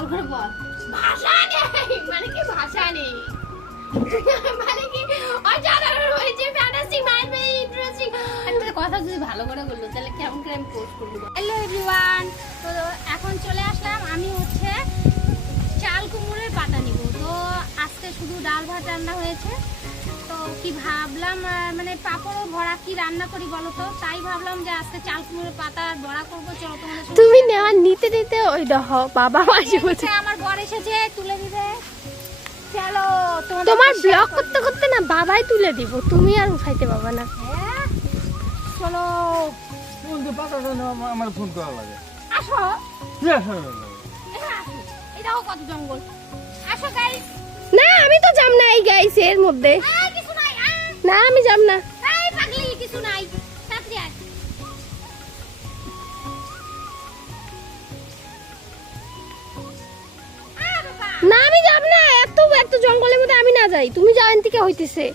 ভালো করে বল। ভাষা নেই মানে কি, ভাষা নেই মানে কি অসাধারণ হয়েছে, ফ্যান্টাস্টিক, মাইন্ড ইন্টারেস্টিং। একটা কথা যদি ভালো করে বললো তাহলে কেমন করে আমি পোস্ট করবো। হ্যালো এভরিওয়ান, তো এখন চলে আসলাম আমি হচ্ছে চাল কুমড়োর পাতা নিব। তো আজকে শুধু ডাল ভাত রান্না হয়েছে, তো কি ভাবলাম মানে পাঁপড়ও ভরা কি রান্না করি বলো তো, তাই ভাবলাম যে আজকে চাল কুমড়োর পাতা বড়া করবো। চলো তোমাদের তুমি নেওয়া নিতে নিতে ওই দেখো বাবা মাঝে বলছে আমার বর এসেছে তুলে দিবে। চলো তোমার ব্লগ করতে করতে না বাবাই তুলে দিব, তুমি আর উঠাইতে পারবে না। হ্যাঁ চলো বন্ধু পাতাটা আমার ফোন করা লাগে। আসো, এই দেখো কত জঙ্গল। আসো গাইস। না আমি তো যাম না এই গাইস এর মধ্যে। কিছু নাই, না আমি যাম না। এই পাগলি কিছু নাই, তাড়াতাড়ি আয়। না আমি যাব না, এত এত জঙ্গলের মধ্যে আমি না যাই, তুমি যাও এন থেকে হইতেছে।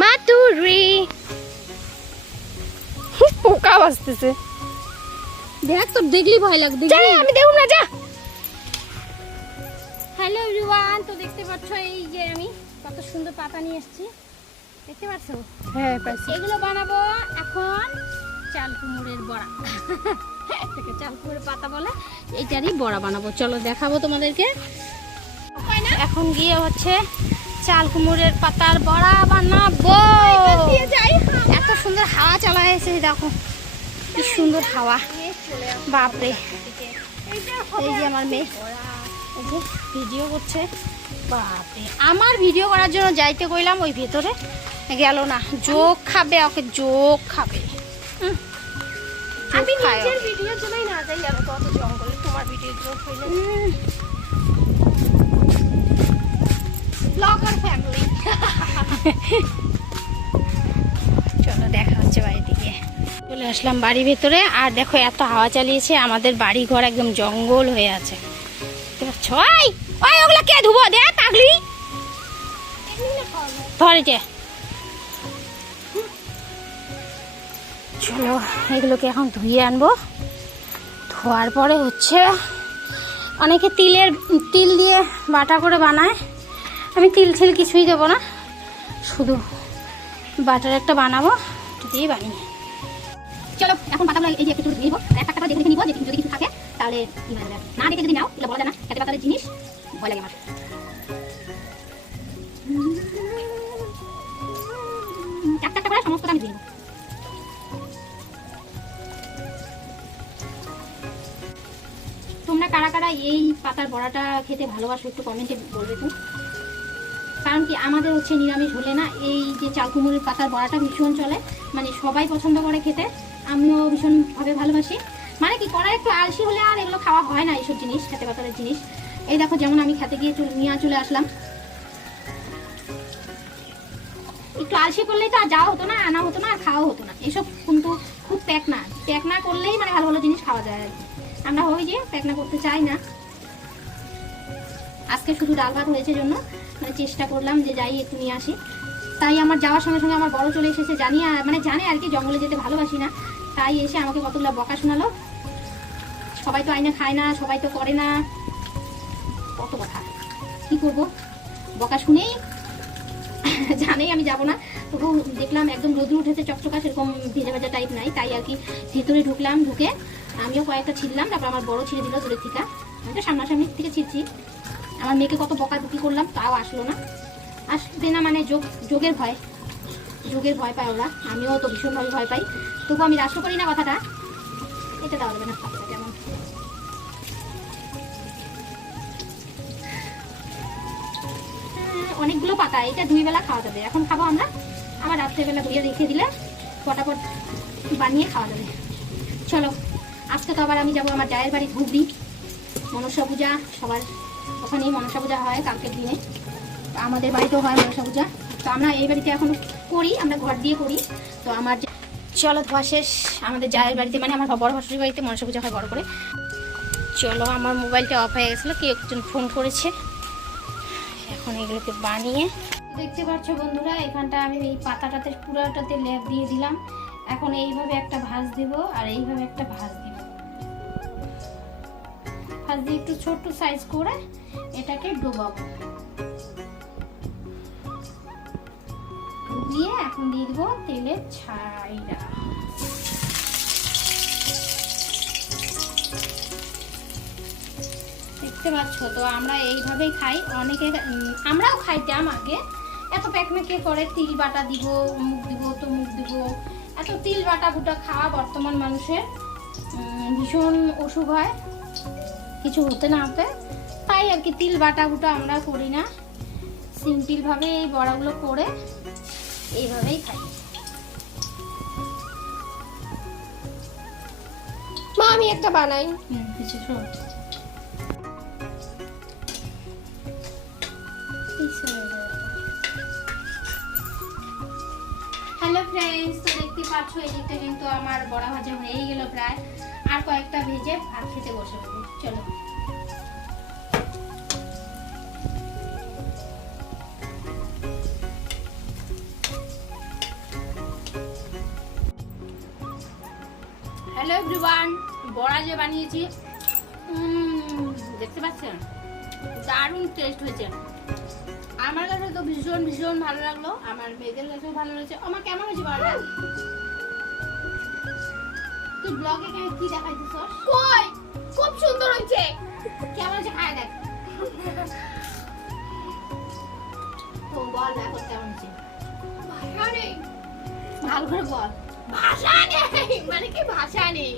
মাতুরি পোকা বাজতেছে। দেখ তো দেখলি ভয় লাগবে। যা আমি দেখুম না, যা। হ্যালো এভরিওয়ান, তো দেখতে পাচ্ছ এই যে আমি কত সুন্দর পাতা নিয়ে এসেছি, দেখতে পাচ্ছ? হ্যাঁ পাইছি। এগুলো বানাবো এখন চাল কুমড়োর বড়া। এটাকে চাল কুমড়োর পাতা বলে, এইটারই বড়া বানাবো। চলো দেখাবো তোমাদেরকে। এখন গিয়ে হচ্ছে চাল কুমড়োর পাতার বড়া বানাবো। এত সুন্দর হাওয়া চলা হয়েছে, দেখো কি সুন্দর হাওয়া, বাপরে। এই যে আমার মেয়ে এই যে ভিডিও করছে, বাপরে। আমার ভিডিও করার জন্য যাইতে কইলাম, ওই ভেতরে গেল না, যোগ খাবে, ওকে যোগ খাবে। আমি নিজের ভিডিওর জন্যই না যাই, আর কত জঙ্গলে তোমার ভিডিও যোগ হইলে। Blogger family. চলো দেখা হচ্ছে বাড়ি থেকে। চলে আসলাম বাড়ির ভেতরে, আর দেখো এত হাওয়া চালিয়েছে, আমাদের বাড়ি ঘর একদম জঙ্গল হয়ে আছে। ছয় ওই ওগুলা কে ধুবো দে পাগলি, ধরেছে। চলো এগুলোকে এখন ধুয়ে আনবো। ধোয়ার পরে হচ্ছে অনেকে তিল দিয়ে বাটা করে বানায়, আমি তিল কিছুই দেবো না, শুধু বাটার একটা বানাবো, একটু দিয়ে বানিয়ে। চলো এখন পাতাগুলো এই যে একটু ধুয়ে নিবো, একটা করে দেখে নিবো যে যদি কিছু থাকে তাহলে কি হয়ে যাবে। না দেখে যদি নাও এটা বলা যায় না, খেতে পাতার জিনিস ভয় লাগে আমার। একটা করে সমস্তটা আমি ধুয়ে নেবো। তোমরা কারা কারা এই পাতার বড়াটা খেতে ভালোবাসো একটু কমেন্টে বলবে তো। কারণ কি আমাদের হচ্ছে নিরামিষ হলে না এই যে চাল কুমড়োর পাতার বড়াটা ভীষণ চলে, মানে সবাই পছন্দ করে খেতে, আমিও ভীষণভাবে ভালোবাসি। মানে কি করা একটু আলসি হলে আর এগুলো খাওয়া হয় না, এইসব জিনিস খেতে পাতারের জিনিস। এই দেখো যেমন আমি খেতে গিয়ে নিয়ে চলে আসলাম, একটু আলসি করলেই তো আর যাওয়া হতো না, আনা হতো না, আর খাওয়া হতো না। এসব কিন্তু খুব প্যাক না করলেই মানে ভালো ভালো জিনিস খাওয়া যায়। আমরা ওই যে প্যাক না করতে চাই না। আজকে শুধু ডাল ভাত হয়েছে জন্য মানে চেষ্টা করলাম যে যাই একটু নিয়ে আসি। তাই আমার যাওয়ার সঙ্গে সঙ্গে আমার বড় চলে এসেছে, জানে আর কি জঙ্গলে যেতে ভালোবাসি না, তাই এসে আমাকে কতগুলো বকা শোনালো। সবাই তো আইনা খায় না, সবাই তো করে না, কত কথা কি করবো, বকা শুনেই জানেই আমি যাব না। তবু দেখলাম একদম রোদ্র উঠেছে চকচকা, সেরকম ভেজা ভেজা টাইপ নাই, তাই আর কি ভেতরে ঢুকলাম। ঢুকে আমিও কয়েকটা ছিঁড়লাম, তারপর আমার বড় ছিঁড়ে দিল দূরের থেকে। আমি তো সামনাসামনি থেকে ছিঁড়ছি। আমার মেয়েকে কত বকাবকি করলাম, তাও আসলো না। আসবে না মানে যোগের ভয় পায় ওরা, আমিও তো ভীষণভাবে ভয় পাই, তবু আমি রাষ্ট্র করি না কথাটা। এটা দেওয়া যাবে না যেমন। অনেকগুলো পাতা, এটা 2 বেলা খাওয়া যাবে। এখন খাবো আমরা, আবার রাত্রেবেলা ধুয়ে রেখে দিলে ফটাফট বানিয়ে খাওয়া যাবে। চলো আজকে তো আবার আমি যাবো আমার জায়ের বাড়ি ধুবড়ি, মনসা পূজা, সবার ওখানেই মনসা পূজা হয় কালকের দিনে। আমাদের বাড়িতেও হয় মনসা পূজা, তো আমরা এই বাড়িতে এখন করি, আমরা ঘর দিয়ে করি। তো আমার চলো ধোয়া শেষ আমাদের জায়ের বাড়িতে, মানে আমার বড় ভাসুরের বাড়িতে মনসা পূজা হয় বড় করে। চলো, আমার মোবাইলটা অফ হয়ে গেছিলো, কেউ একজন ফোন করেছে। এখন এগুলোকে বানিয়ে দেখতে পাচ্ছ বন্ধুরা, এখানটা আমি এই পাতাটাতে পুরোটাতে লেপ দিয়ে দিলাম। এখন এইভাবে একটা ভাঁজ দিব আর এইভাবে একটা ভাঁজ দিব। ভাঁজ দিয়ে একটু ছোট্ট সাইজ করে এটাকে ডোবাবো। দিয়ে এখন দিয়ে দিব তেলের ছাইড়া। দেখতে পাচ্ছ তো, আমরা এইভাবেই খাই। অনেকে আমরাও খাইতাম আগে। এত প্যাকমে কে করে, তিল বাটা দিব, মুখ দিব, তমুক দিব, এত তিল বাটা বুটা খাওয়া বর্তমান মানুষের ভীষণ অসুখ হয় কিছু হতে না হতে। তাই আর কি তিল বাটা বুটা আমরা করি না, সিম্পল ভাবে এই বড়াগুলো করে এইভাবেই খাই। মা আমি একটা বানাই। কিছু শোন, হ্যালো ফ্রেন্ডস, তো দেখতে পাচ্ছ এই দিকটা কিন্তু আমার বড়া ভাজা হয়েই গেল প্রায়। আর কয়েকটা ভেজে ভাত খেতে বসে পড়বো। চলো, হ্যালো এভরিওয়ান, বড়া যে বানিয়েছি দেখতে পাচ্ছেন, দারুণ টেস্ট হয়েছে। আমার কাছে তো ভীষণ ভীষণ ভালো লাগলো, আমার মেয়েদের কাছেও ভালো লেগেছে। আমার কেমন হয়েছে বড়াটা? তুই ব্লগে কি দেখাইছিস? কই খুব সুন্দর হয়েছে। কেমন হয়েছে খায় দেখ। তো বল দেখো কেমন হয়েছে, ভাষা নেই, ভালো করে বল। ভাষা নেই, মানে কি ভাষা নেই।